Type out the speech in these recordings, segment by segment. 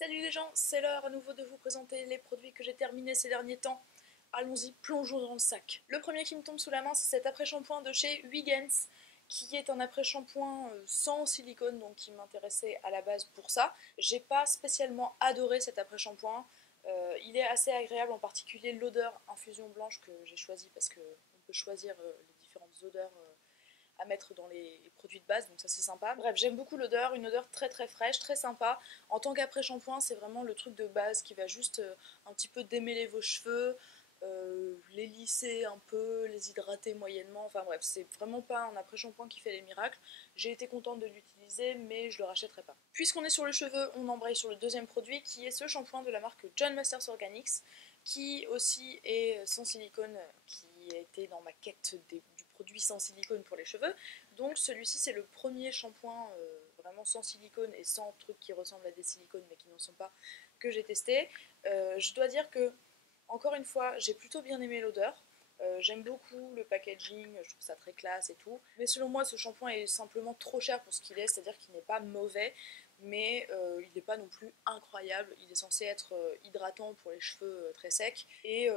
Salut les gens, c'est l'heure à nouveau de vous présenter les produits que j'ai terminés ces derniers temps. Allons-y, plongeons dans le sac. Le premier qui me tombe sous la main, c'est cet après-shampoing de chez Huygens, qui est un après-shampoing sans silicone, donc qui m'intéressait à la base pour ça. J'ai pas spécialement adoré cet après-shampoing. Il est assez agréable, en particulier l'odeur infusion blanche que j'ai choisie parce qu'on peut choisir les différentes odeurs à mettre dans les produits de base, donc ça c'est sympa. Bref, j'aime beaucoup l'odeur, une odeur très très fraîche, très sympa. En tant qu'après-shampoing, c'est vraiment le truc de base qui va juste un petit peu démêler vos cheveux, les lisser un peu, les hydrater moyennement, enfin bref, c'est vraiment pas un après-shampoing qui fait les miracles. J'ai été contente de l'utiliser, mais je le rachèterai pas. Puisqu'on est sur le cheveu, on embraye sur le deuxième produit, qui est ce shampoing de la marque John Masters Organics, qui aussi est sans silicone, qui a été dans ma quête du produit sans silicone pour les cheveux. Donc celui-ci c'est le premier shampoing vraiment sans silicone et sans trucs qui ressemblent à des silicones mais qui n'en sont pas que j'ai testé. Je dois dire que, encore une fois, j'ai plutôt bien aimé l'odeur. J'aime beaucoup le packaging, je trouve ça très classe et tout. Mais selon moi, ce shampoing est simplement trop cher pour ce qu'il est, c'est-à-dire qu'il n'est pas mauvais, mais il n'est pas non plus incroyable. Il est censé être hydratant pour les cheveux très secs. Et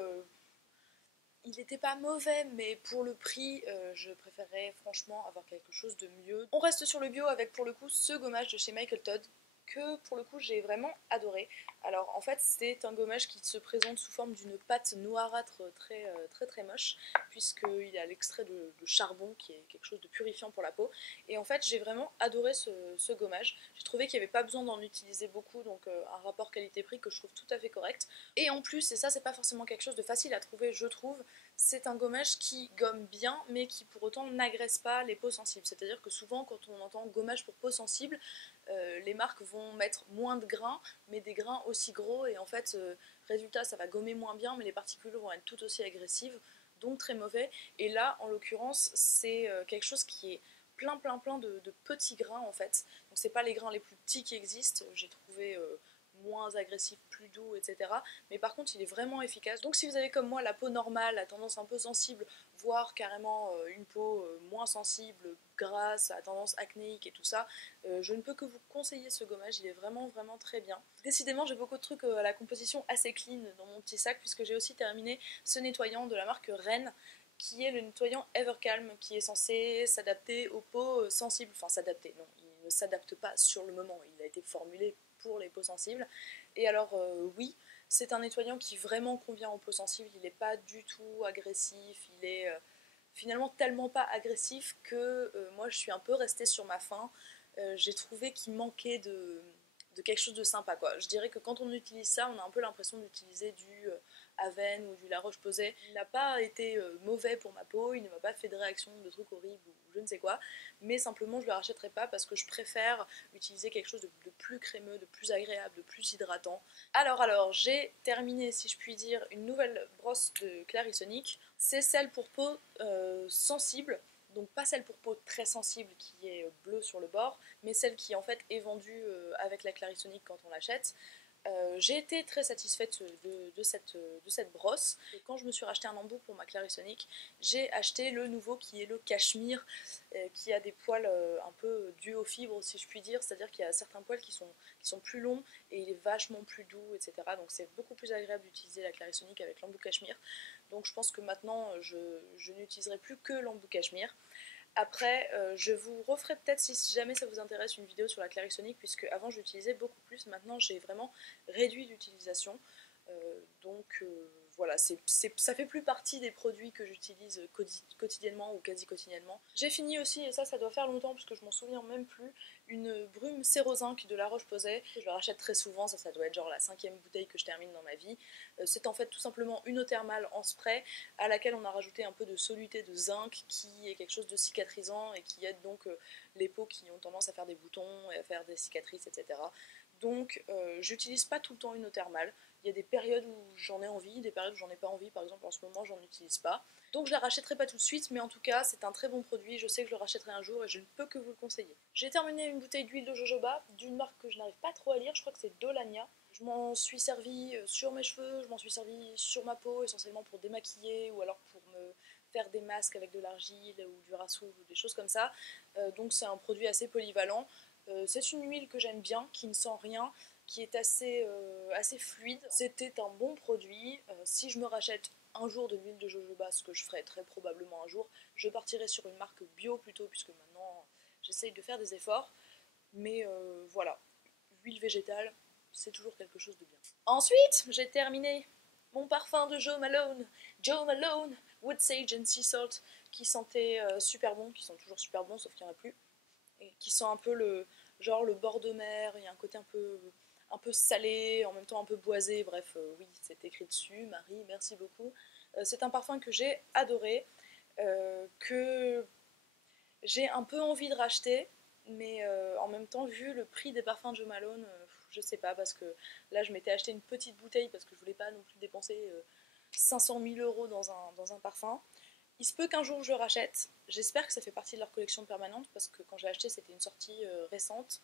il n'était pas mauvais, mais pour le prix, je préférerais franchement avoir quelque chose de mieux. On reste sur le bio avec pour le coup ce gommage de chez Michael Todd, que pour le coup j'ai vraiment adoré. Alors en fait c'est un gommage qui se présente sous forme d'une pâte noirâtre très moche, puisqu'il a l'extrait de charbon qui est quelque chose de purifiant pour la peau. Et en fait j'ai vraiment adoré ce gommage. J'ai trouvé qu'il n'y avait pas besoin d'en utiliser beaucoup, donc un rapport qualité-prix que je trouve tout à fait correct. Et en plus, et ça c'est pas forcément quelque chose de facile à trouver je trouve, c'est un gommage qui gomme bien mais qui pour autant n'agresse pas les peaux sensibles. C'est-à-dire que souvent quand on entend gommage pour peau sensible, les marques vont mettre moins de grains, mais des grains aussi gros, et en fait, résultat, ça va gommer moins bien, mais les particules vont être tout aussi agressives, donc très mauvais. Et là, en l'occurrence, c'est quelque chose qui est plein de petits grains en fait. Donc c'est pas les grains les plus petits qui existent, j'ai trouvé moins agressif, plus doux, etc. Mais par contre, il est vraiment efficace. Donc si vous avez comme moi la peau normale, la tendance un peu sensible, voire carrément une peau moins sensible, grasse, à tendance acnéique et tout ça, je ne peux que vous conseiller ce gommage, il est vraiment très bien. Décidément, j'ai beaucoup de trucs à la composition assez clean dans mon petit sac, puisque j'ai aussi terminé ce nettoyant de la marque Rennes, qui est le nettoyant Evercalm, qui est censé s'adapter aux peaux sensibles. Enfin, s'adapter, non, il ne s'adapte pas sur le moment, il a été formulé pour les peaux sensibles. Et alors, oui, c'est un nettoyant qui vraiment convient aux peaux sensibles, il n'est pas du tout agressif, il est finalement tellement pas agressif que moi je suis un peu restée sur ma faim. J'ai trouvé qu'il manquait de quelque chose de sympa, quoi. Je dirais que quand on utilise ça, on a un peu l'impression d'utiliser du Aven ou du La Roche-Posay. Il n'a pas été mauvais pour ma peau, il ne m'a pas fait de réaction, de trucs horribles ou je ne sais quoi, mais simplement je ne le rachèterai pas parce que je préfère utiliser quelque chose de plus crémeux, de plus agréable, de plus hydratant. Alors, j'ai terminé, si je puis dire, une nouvelle brosse de Clarisonic. C'est celle pour peau sensible, donc pas celle pour peau très sensible qui est bleue sur le bord, mais celle qui en fait est vendue avec la Clarisonic quand on l'achète. J'ai été très satisfaite de cette brosse. Et quand je me suis racheté un embout pour ma Clarisonic, j'ai acheté le nouveau qui est le Cachemire, qui a des poils un peu dus aux fibres, si je puis dire. C'est-à-dire qu'il y a certains poils qui sont plus longs et il est vachement plus doux, etc. Donc c'est beaucoup plus agréable d'utiliser la Clarisonic avec l'embout Cachemire. Donc je pense que maintenant je n'utiliserai plus que l'embout Cachemire. Après, je vous referai peut-être, si jamais ça vous intéresse, une vidéo sur la Clarisonic, puisque avant j'utilisais beaucoup plus, maintenant j'ai vraiment réduit l'utilisation. Donc voilà, ça fait plus partie des produits que j'utilise quotidiennement ou quasi quotidiennement. J'ai fini aussi, et ça doit faire longtemps parce que je m'en souviens même plus, une brume Cérozinc de La Roche-Posay. Je le rachète très souvent, ça doit être genre la 5e bouteille que je termine dans ma vie. C'est en fait tout simplement une eau thermale en spray à laquelle on a rajouté un peu de soluté de zinc qui est quelque chose de cicatrisant et qui aide donc les peaux qui ont tendance à faire des boutons et à faire des cicatrices, etc. Donc j'utilise pas tout le temps une eau thermale. Il y a des périodes où j'en ai envie, des périodes où j'en ai pas envie. Par exemple en ce moment j'en utilise pas. Donc je la rachèterai pas tout de suite, mais en tout cas c'est un très bon produit. Je sais que je le rachèterai un jour et je ne peux que vous le conseiller. J'ai terminé une bouteille d'huile de jojoba d'une marque que je n'arrive pas trop à lire. Je crois que c'est Dolania. Je m'en suis servi sur mes cheveux, je m'en suis servi sur ma peau, essentiellement pour démaquiller ou alors pour me faire des masques avec de l'argile ou du rassoul ou des choses comme ça. Donc c'est un produit assez polyvalent. C'est une huile que j'aime bien, qui ne sent rien, qui est assez fluide. C'était un bon produit. Si je me rachète un jour de l'huile de jojoba, ce que je ferai très probablement un jour, je partirai sur une marque bio plutôt, puisque maintenant j'essaye de faire des efforts. Mais voilà, l'huile végétale, c'est toujours quelque chose de bien. Ensuite, j'ai terminé mon parfum de Jo Malone Wood Sage and Sea Salt, qui sentait super bon, qui sont toujours super bons, sauf qu'il n'y en a plus, et qui sent un peu le bord de mer. Il y a un côté un peu salé, en même temps un peu boisé. Bref, oui, c'est écrit dessus. Marie, merci beaucoup. C'est un parfum que j'ai adoré, que j'ai un peu envie de racheter, mais en même temps, vu le prix des parfums de Jo Malone, je sais pas, parce que là, je m'étais acheté une petite bouteille parce que je voulais pas non plus dépenser 500 000 euros dans un parfum. Il se peut qu'un jour je le rachète. J'espère que ça fait partie de leur collection permanente parce que quand j'ai acheté, c'était une sortie récente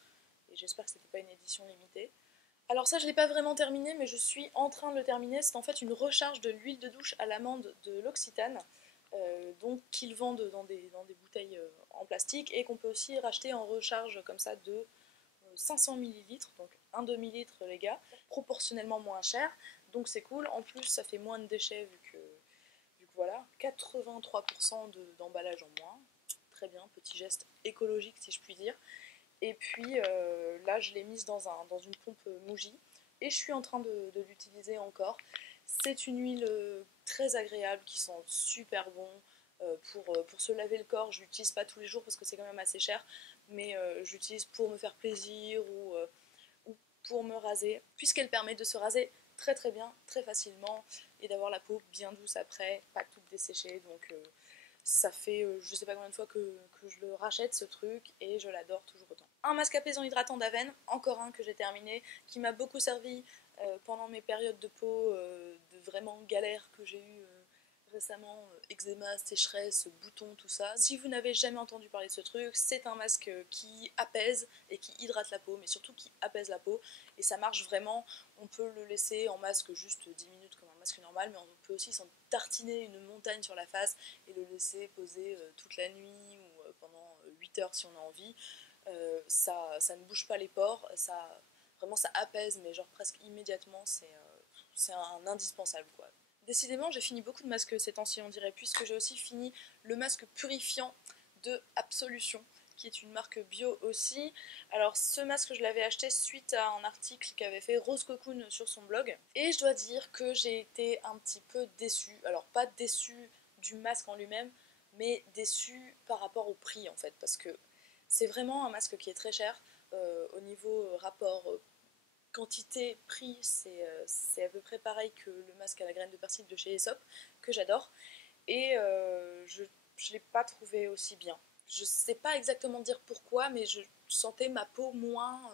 et j'espère que c'était pas une édition limitée. Alors ça, je l'ai pas vraiment terminé, mais je suis en train de le terminer. C'est en fait une recharge de l'huile de douche à l'amande de l'Occitane, donc qu'ils vendent dans des bouteilles en plastique et qu'on peut aussi racheter en recharge comme ça de 500 millilitres, donc un demi-litre les gars, proportionnellement moins cher, donc c'est cool. En plus, ça fait moins de déchets vu que voilà, 83% d'emballage en moins. Très bien, petit geste écologique si je puis dire. Et puis là, je l'ai mise dans une pompe Muji et je suis en train de l'utiliser encore. C'est une huile très agréable qui sent super bon. Pour se laver le corps, je l'utilise pas tous les jours parce que c'est quand même assez cher, mais j'utilise pour me faire plaisir ou pour me raser, puisqu'elle permet de se raser très très bien, très facilement, et d'avoir la peau bien douce après, pas toute desséchée. Donc ça fait je sais pas combien de fois que je le rachète ce truc et je l'adore toujours autant. Un masque apaisant hydratant d'Aven, encore un que j'ai terminé, qui m'a beaucoup servi pendant mes périodes de peau de vraiment galère que j'ai eu récemment, eczéma, sécheresse, boutons, tout ça. Si vous n'avez jamais entendu parler de ce truc, c'est un masque qui apaise et qui hydrate la peau, mais surtout qui apaise la peau, et ça marche vraiment. On peut le laisser en masque juste 10 minutes comme un masque normal, mais on peut aussi s'en tartiner une montagne sur la face et le laisser poser toute la nuit ou pendant 8 heures si on a envie. Ça ne bouge pas les pores, vraiment ça apaise, mais genre presque immédiatement, c'est un indispensable quoi. Décidément, j'ai fini beaucoup de masques ces temps-ci, on dirait, puisque j'ai aussi fini le masque purifiant de Absolution, qui est une marque bio aussi. Alors, ce masque, je l'avais acheté suite à un article qu'avait fait Rose Cocoon sur son blog, et je dois dire que j'ai été un petit peu déçue. Alors, pas déçue du masque en lui-même, mais déçue par rapport au prix, en fait, parce que c'est vraiment un masque qui est très cher. Au niveau rapport quantité-prix, c'est à peu près pareil que le masque à la graine de persil de chez Aesop, que j'adore, et je ne l'ai pas trouvé aussi bien. Je sais pas exactement dire pourquoi, mais je sentais ma peau moins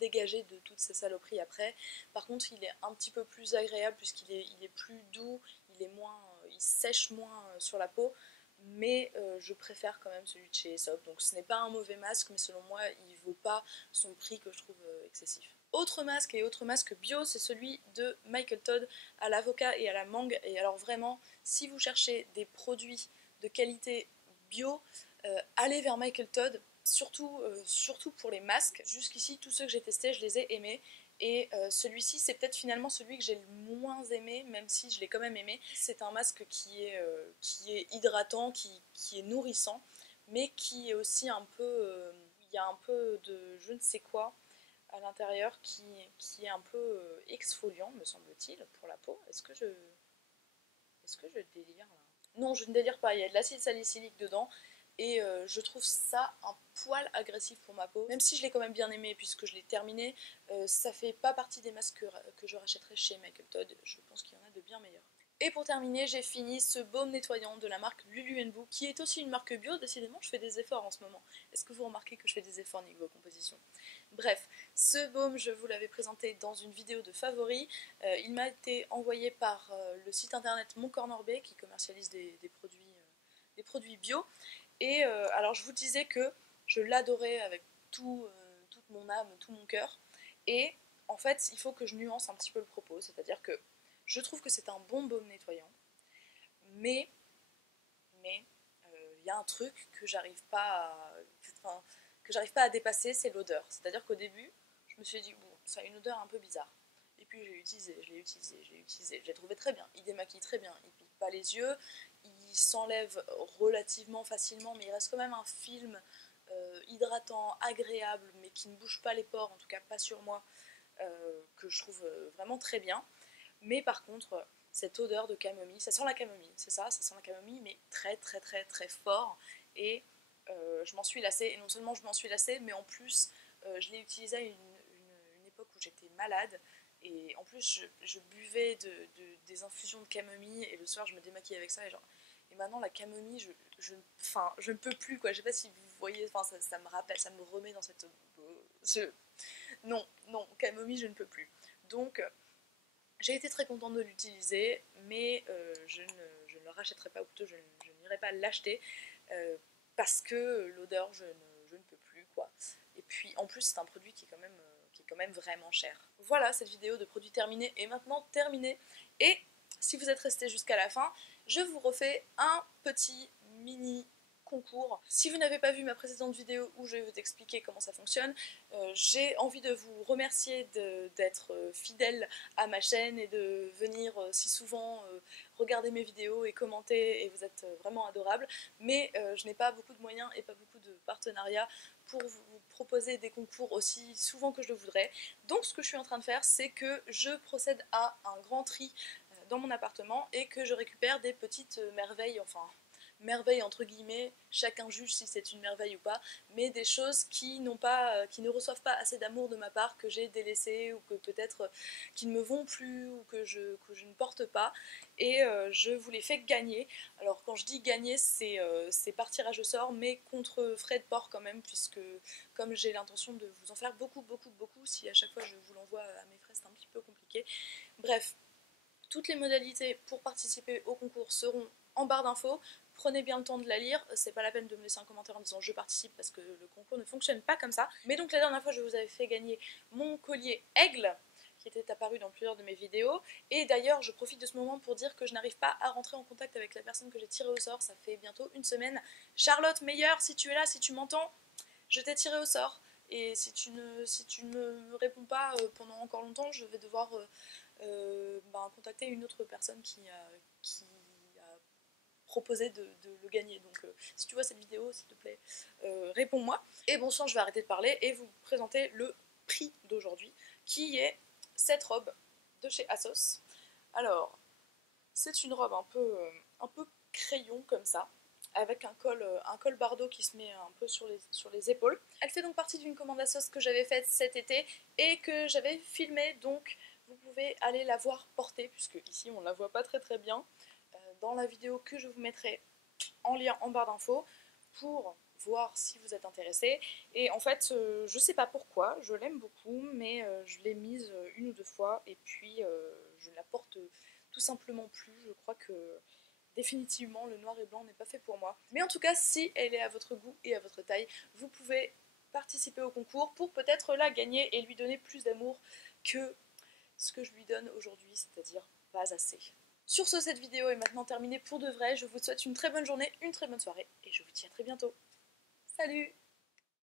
dégagée de toutes ces saloperies après. Par contre, il est un petit peu plus agréable il est plus doux, il sèche moins sur la peau, mais je préfère quand même celui de chez Aesop. Donc ce n'est pas un mauvais masque, mais selon moi, il vaut pas son prix que je trouve excessif. Autre masque bio, c'est celui de Michael Todd à l'avocat et à la mangue. Et alors vraiment, si vous cherchez des produits de qualité bio, allez vers Michael Todd, surtout pour les masques. Jusqu'ici, tous ceux que j'ai testés, je les ai aimés. Et celui-ci, c'est peut-être finalement celui que j'ai le moins aimé, même si je l'ai quand même aimé. C'est un masque qui est hydratant, qui est nourrissant, mais qui est aussi un peu... il y a un peu de je ne sais quoi à l'intérieur qui est un peu exfoliant, me semble-t-il, pour la peau. Est-ce que je délire là? Non, je ne délire pas, il y a de l'acide salicylique dedans, et je trouve ça un poil agressif pour ma peau. Même si je l'ai quand même bien aimé puisque je l'ai terminé, ça fait pas partie des masques que je rachèterai chez Michael Todd. Je pense qu'il y en a de bien meilleurs. Et pour terminer, j'ai fini ce baume nettoyant de la marque Lulu Boo, qui est aussi une marque bio. Décidément, je fais des efforts en ce moment. Est-ce que vous remarquez que je fais des efforts niveau composition? Bref, ce baume, je vous l'avais présenté dans une vidéo de favoris. Il m'a été envoyé par le site internet Mon Cornorbet, qui commercialise des produits bio. Et alors, je vous disais que je l'adorais avec toute mon âme, tout mon cœur. Et en fait, il faut que je nuance un petit peu le propos. C'est-à-dire que je trouve que c'est un bon baume nettoyant, mais il y a un truc que j'arrive pas à dépasser, c'est l'odeur. C'est-à-dire qu'au début, je me suis dit, bon, ça a une odeur un peu bizarre. Et puis je l'ai utilisé, je l'ai trouvé très bien, il démaquille très bien, il pique pas les yeux, il s'enlève relativement facilement, mais il reste quand même un film hydratant, agréable, mais qui ne bouge pas les pores, en tout cas pas sur moi, que je trouve vraiment très bien. Mais par contre, cette odeur de camomille, ça sent la camomille, c'est ça sent la camomille, mais très très très très fort, et je m'en suis lassée, et non seulement je m'en suis lassée, mais en plus je l'ai utilisé à une époque où j'étais malade, et en plus je buvais des infusions de camomille, et le soir je me démaquillais avec ça, et maintenant la camomille, je ne peux plus, quoi. Je sais pas si vous voyez, ça me rappelle, ça me remet dans cette... Non, non, camomille je ne peux plus. Donc j'ai été très contente de l'utiliser, mais je ne le rachèterai pas, ou plutôt je n'irai pas l'acheter, parce que l'odeur, je ne peux plus, quoi. Et puis en plus c'est un produit qui est quand même vraiment cher. Voilà, cette vidéo de produits terminés est maintenant terminée, et si vous êtes resté jusqu'à la fin, je vous refais un petit mini concours. Si vous n'avez pas vu ma précédente vidéo où je vais vous expliquer comment ça fonctionne, j'ai envie de vous remercier d'être fidèle à ma chaîne et de venir si souvent regarder mes vidéos et commenter, et vous êtes vraiment adorables, mais je n'ai pas beaucoup de moyens et pas beaucoup de partenariats pour vous proposer des concours aussi souvent que je le voudrais. Donc ce que je suis en train de faire, c'est que je procède à un grand tri dans mon appartement, et que je récupère des petites merveilles, enfin merveille entre guillemets, chacun juge si c'est une merveille ou pas, mais des choses qui ne reçoivent pas assez d'amour de ma part, que j'ai délaissées, ou que peut-être qui ne me vont plus, ou que je ne porte pas, et je vous les fais gagner. Alors quand je dis gagner, c'est par tirage au sort, mais contre frais de port quand même, puisque comme j'ai l'intention de vous en faire beaucoup, si à chaque fois je vous l'envoie à mes frais, c'est un petit peu compliqué. Bref, toutes les modalités pour participer au concours seront en barre d'infos. Prenez bien le temps de la lire, c'est pas la peine de me laisser un commentaire en disant je participe, parce que le concours ne fonctionne pas comme ça. Mais donc la dernière fois je vous avais fait gagner mon collier aigle, qui était apparu dans plusieurs de mes vidéos, et d'ailleurs je profite de ce moment pour dire que je n'arrive pas à rentrer en contact avec la personne que j'ai tirée au sort, ça fait bientôt une semaine. Charlotte Meyer, si tu es là, si tu m'entends, je t'ai tirée au sort, et si tu ne me réponds pas pendant encore longtemps, je vais devoir contacter une autre personne qui a proposé de le gagner. Donc si tu vois cette vidéo, s'il te plaît, réponds-moi. Et bon sang, je vais arrêter de parler et vous présenter le prix d'aujourd'hui, qui est cette robe de chez ASOS. Alors, c'est une robe un peu crayon comme ça, avec un col bardeau qui se met un peu sur les épaules. Elle fait donc partie d'une commande ASOS que j'avais faite cet été et que j'avais filmée, donc vous pouvez aller la voir porter, puisque ici on ne la voit pas très très bien, dans la vidéo que je vous mettrai en lien en barre d'infos, pour voir si vous êtes intéressé. Et en fait, je sais pas pourquoi, je l'aime beaucoup, mais je l'ai mise une ou deux fois, et puis je ne la porte tout simplement plus. Je crois que définitivement le noir et blanc n'est pas fait pour moi. Mais en tout cas, si elle est à votre goût et à votre taille, vous pouvez participer au concours pour peut-être la gagner et lui donner plus d'amour que ce que je lui donne aujourd'hui, c'est-à-dire pas assez. Sur ce, cette vidéo est maintenant terminée pour de vrai. Je vous souhaite une très bonne journée, une très bonne soirée, et je vous dis à très bientôt. Salut!